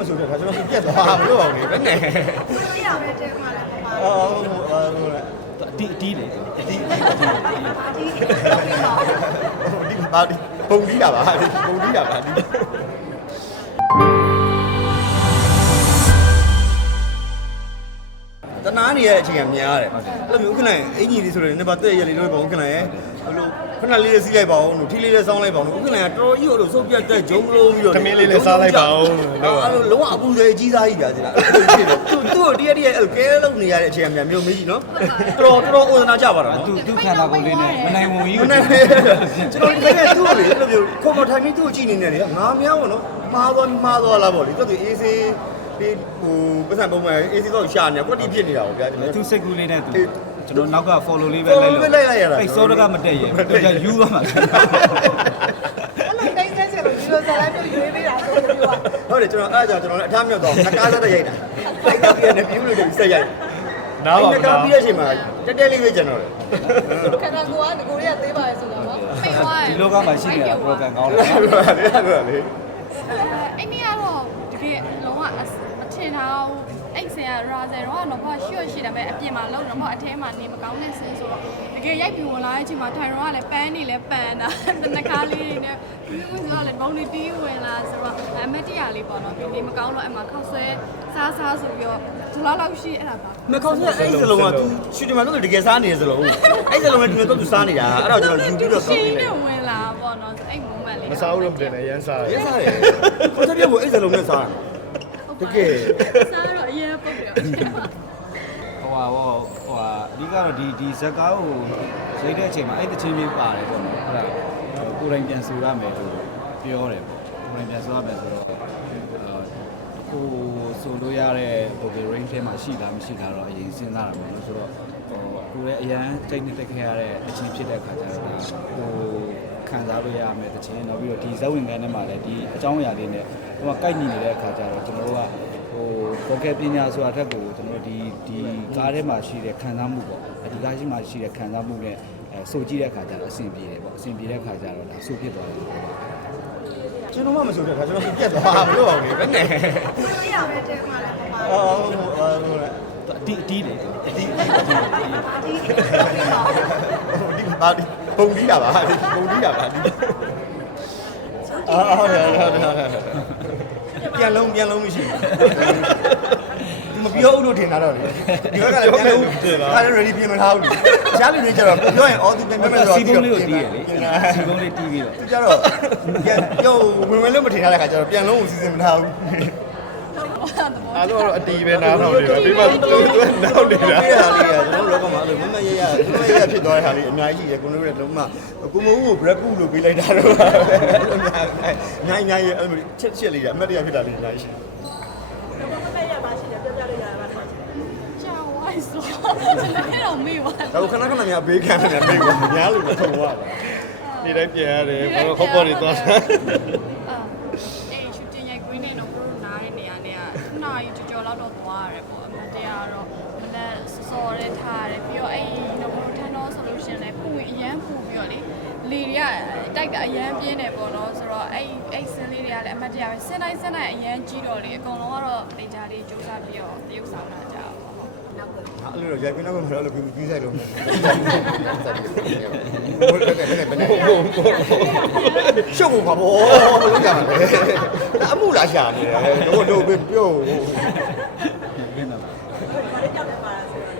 မဆိုတော့ဒါကျွန်တော်ပြက်သွားမလို့အောင်လေဘယ်နဲ့ပြရမယ်တဲမှာလားပါအော်ဟိုဟိုလေအတီးအတီးလေဒီဒီဒီတော့ပြီးတော့ဒီပါဒီပုံပြီးတာပါဒီပုံပြီးတာပါ တနာနေရတဲ့အချိန်ကများတယ်အဲ့လိုမျိုးခဏအင်ကြီးလေးဆိုတော့နေပါတဲ့ရလေးလို့ပေါ့ခဏရဲ့ဘလို့ခဏလေးစီးလိုက်ပါအောင်လို့ထီလေးလေးစောင်းလိုက်ပါအောင်လို့ခဏကတော်တော်ကြီးလို့စုပ်ပြတ်တဲ့ဂျုံလုံးပြီးတော့အဲ့လိုလုံးဝအပူသေးကြီးသားကြီးပြစီလားသူသူ့ကိုတရက်တရက်အဲ့လိုကဲလုံးနေရတဲ့အချိန်ကများမျိုးမေးကြည့်နော်တော်တော်တော်ဥဒနာကြပါတော့သူသူခန္ဓာကိုယ်လေးနဲ့မနိုင်ဝင်ကြီးမကိုနိုင်ကျွန်တော်ဒီကနေ့သူ့ကိုလေအဲ့လိုမျိုးခေါ်မထိုင်ပြီးသူ့ကိုကြည့်နေတယ်လေငါများပေါ့နော်မှားသွားမှားသွားလားပေါ့လေသူကအေးစေး ဒီဟိုပတ်စံပုံမှန်အေးစေးတော့ရှာနေကွက်တိဖြစ်နေတာပေါ့ဗျာကျွန်တော်သူစိတ်ကူးလေးနဲ့သူကျွန်တော်နောက်က follow လေးပဲ follow လိုက်လေးပဲလိုက်လိုက်ရတာအဲ့စောတကမတက်ရင်သူကယူသွားမှာအဲ့လိုတိုင်းစဲစဲလို့ဒီလိုဇာတ်လိုက်မျိုးရွေးပေးတာဆိုလို့ပြောဟုတ်တယ်ကျွန်တော်အဲ့ဒါကြောင့်ကျွန်တော်လည်းအထားမြောက်တော့ငကားစက်တက်ရိုက်တာလိုက်တော့ပြည့်နေပြူးလို့တည်းဆက်ရိုက်နားပါငကားပြီးတဲ့အချိန်မှာတက်တက်လေးပဲကျွန်တော်လေခန္ဓာကိုယ်ကကိုရီးယားသေးပါရဲ့ဆိုတာပါဖိတ်သွားဒီလောကမှာရှိနေတာ program ကောင်းတယ်ဟုတ်ပါလေဟုတ်ပါလေအဲ့ဒီက တော့တကယ်လုံးဝမထင်ထားဘူး အဲ့ဆင်ကရာဇယ်တော့ကတော့ဘာရှိရရှိတယ်ပဲအပြင်မှာလုံးတော့ဘာအထဲမှာနေမကောင်းတဲ့ဆင်ဆိုတော့တကယ်ရိုက်ပြီးဝင်လာတဲ့အချိန်မှာထိုင်ရောကလည်းပန်းနေလဲပန်းတာတနခါလေးတွေနဲ့ပြီးဝင်ဆိုတော့လည်းဘုံနေတီးဝင်လာဆိုတော့အမတ်တရလေးပေါ့နော်ဒီနေမကောင်းတော့အမှခောက်ဆွဲစားစားဆိုပြီးတော့ဒီလောက်လောက်ရှိအဲ့ဒါပါမခေါင်းဆက်အဲ့စလုံးက तू ရှူတယ်မှာတော့တကယ်စားနေစလုံးအဲ့စလုံးကသူကတော့ तू စားနေတာအဲ့တော့ကျွန်တော်ယူပြီးတော့ဆောရှက်င်းနေတယ်နဲ့ဝင်လာပေါ့နော်အဲ့ moment လေးမစားဘူးလို့မတင်နဲ့ရမ်းစားရဲတယ်စားတယ်ခေါင်းဆက်ပြဖို့အဲ့စလုံးနဲ့စားတကယ်စားတော့အရင်ပုတ်တယ် ဟိုဟာဟိုဟိုဟာအဓိကတော့ဒီဒီဇက်ကားကိုရိတ်တဲ့အချိန်မှာအဲ့တချင်းလေးပါတယ်ပေါ့နော်အဲ့ဒါကိုယ်တိုင်ပြန်ဆိုရမယ်လို့ပြောတယ်ပေါ့ကိုယ်တိုင်ပြန်ဆိုရမယ်ဆိုတော့ဟိုဆိုလို့ရတဲ့ဟို range ထဲမှာရှိလားမရှိလားတော့အရင်စဉ်းစားတာပေါ့နော်ဆိုတော့ဟိုကိုယ်လည်းအရန်တိတ်နေတက်ခဲ့ရတဲ့အချင်းဖြစ်တဲ့အခါကျတော့ဟိုခံစားလို့ရမယ်တချင်းတော့ပြီးတော့ဒီဇက်ဝင်ကန်းထဲမှာလည်းဒီအကြောင်းအရာလေးနဲ့ဟိုကကိုက်ညီနေတဲ့အခါကျတော့ကျွန်တော်တို့က ဟိုဘောကက်ပညာဆိုတာထက်ကိုကျွန်တော်ဒီဒီကားထဲမှာရှိတဲ့ခံစားမှုပေါ့ဒီကားရှိမှရှိတဲ့ခံစားမှုနဲ့အဲစိုးကြည့်တဲ့အခါကျတော့အဆင်ပြေတယ်ပေါ့အဆင်ပြေတဲ့အခါကျတော့ဒါစိုးဖြစ်သွားတယ်ပေါ့ကျွန်တော်မှမဆိုတော့ဒါကျွန်တော်ပြက်သွားမလို့အောင်လေဘယ်နဲ့ပြရမယ်တဲမှာလားပါအော်ဟိုဟိုလေအတီးအတီးလေဒီဒီဒီတော့ပြီးတော့ဒီပါဒီပုံပြီးတာပါဒီပုံပြီးတာပါဒီအော်ဟုတ်တယ်ဟုတ်တယ်ဟုတ်တယ် ပြန်လုံးပြန်လုံးမရှိဘူးမပြောဦးလို့ထင်တာတော့လေဒီဘက်ကလည်းပြန်လုံးဒါလည်း ready ပြင်မထားဘူးရှားလူတွေကျတော့ပြောရင်အော်သူပြန်ပြန်ဆိုတော့စီကုန်းလေးကိုတီးရလေစီကုန်းလေးတီးပြီးတော့သူကျတော့ပြန်ပြောဝင်ဝင်လို့မထင်ထားတဲ့ခါကျတော့ပြန်လုံးကိုစီစဉ်မထားဘူး အားလုံးကတော့အတီးပဲနားထောင်နေပါပြီးမှသူသူနောက်နေတာအဲ့ဒါလေးကကျွန်တော်လောကမှာအဲ့လိုမမရရမမရရဖြစ်သွားတဲ့ဟာလေးအများကြီးရှိတယ်ကိုတို့ရဲ့လုံးမကိုမဦးကို break လို့ပေးလိုက်တာတော့နိုင်နိုင်ရဲ့အဲ့လိုချက်ချက်လေးကအမတ်တရဖြစ်တာလေးအများကြီးရှိတယ်ကြောင်ဝိုင်းဆိုကျွန်တော်တော့မေ့သွားဒါကိုခဏခဏများဘေးခံနေတယ်ဘေးကိုများလို့မထုံသွားဒီတိုင်းပြန်ရတယ်ဘာလို့ခေါက်ပေါ်နေသွားတာ တရားတော့မနဲ့စော်ရဲထားရတယ်ပြီးတော့အဲ့တော့ဘရိုထန်တော့ဆိုလို့ရှင်လဲပူအရန်ပူပြီးတော့လေလေတွေကတိုက်တာအရန်ပြင်းတယ်ပေါ့နော်ဆိုတော့အဲ့အဲ့စင်းလေးတွေကလည်းအမတရားပဲစင်းတိုင်းစင်းတိုင်းအရန်ကြီးတော့လေအကုန်လုံးကတော့တေချာလေးစူးစမ်းပြီးတော့တရုပ်ဆောင်လာကြအောင်ပေါ့အဲ့လိုရိုက်ပြီးနောက်မှာတော့ပြီးပြီးဆိုင်လို့ဘယ်နဲ့ဘယ်နဲ့ရှုပ်ဖို့ပါဘောဘယ်လိုကြမှာလဲအမှုလားရှာနေတယ်တော့တော့ပြောပြင်းတော့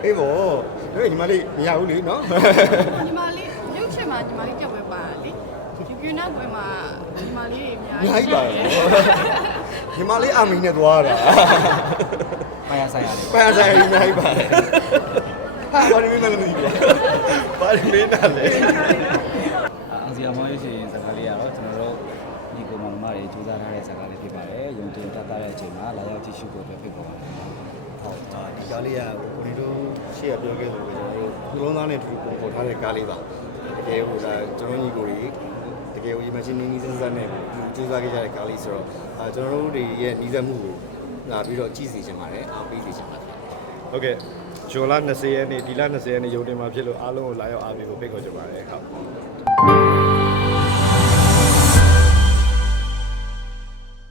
အေးဘောဒါညီမလေးမရဘူးလေနော်ညီမလေးရုပ်ချင်မှာညီမလေးကြက်ဝဲပါလေဒီပြင်းနောက်ကွယ်မှာညီမလေးတွေအများအများကြီးကြီးပါညီမလေးအမီနဲ့သွားတာပါရဆိုင်ရတယ်ပန်းဆိုင်အများကြီးပါတယ်ဟာဘာလို့မင်းမလို့မသိဘူးဘာလို့မင်းနာလဲအောင်စီအမောရေးရှင်စကားလေးကတော့ကျွန်တော်တို့ဒီကိုမောင်မတွေစူးစမ်းထားတဲ့စကားလေးဖြစ်ပါတယ်ရုံတင်တတ်တဲ့အချိန်မှာလာရောက်ကြည့်ရှုဖို့အတွက်ဖိတ်ခေါ်ပါတယ် ဟုတ်ဒါဒီကားလေးကကိုဒီတို့ရှေ့ကပြောခဲ့လို့ပဲကျွန်တော်တို့လူလုံးသားနဲ့တူပုံပေါ်ထားတဲ့ကားလေးပါတကယ်ဟိုဒါကျွန်တော်ညီကိုတွေတကယ်ဟို imagine နီးစမ်းစမ်းနဲ့စူးစမ်းခဲ့ကြတဲ့ကားလေးဆိုတော့အာကျွန်တော်တို့တွေရဲ့နီးစပ်မှုကိုလာပြီးတော့ကြည့်စီချင်ပါတယ်အားပေးစီချင်ပါတယ်ဟုတ်ကဲ့ဂျွန်လာ20ရက်နေ့ဒီလ20ရက်နေ့ရုံတင်မှာဖြစ်လို့အားလုံးကိုလာရောက်အားပေးဖို့ဖိတ်ခေါ်ချင်ပါတယ်ဟုတ်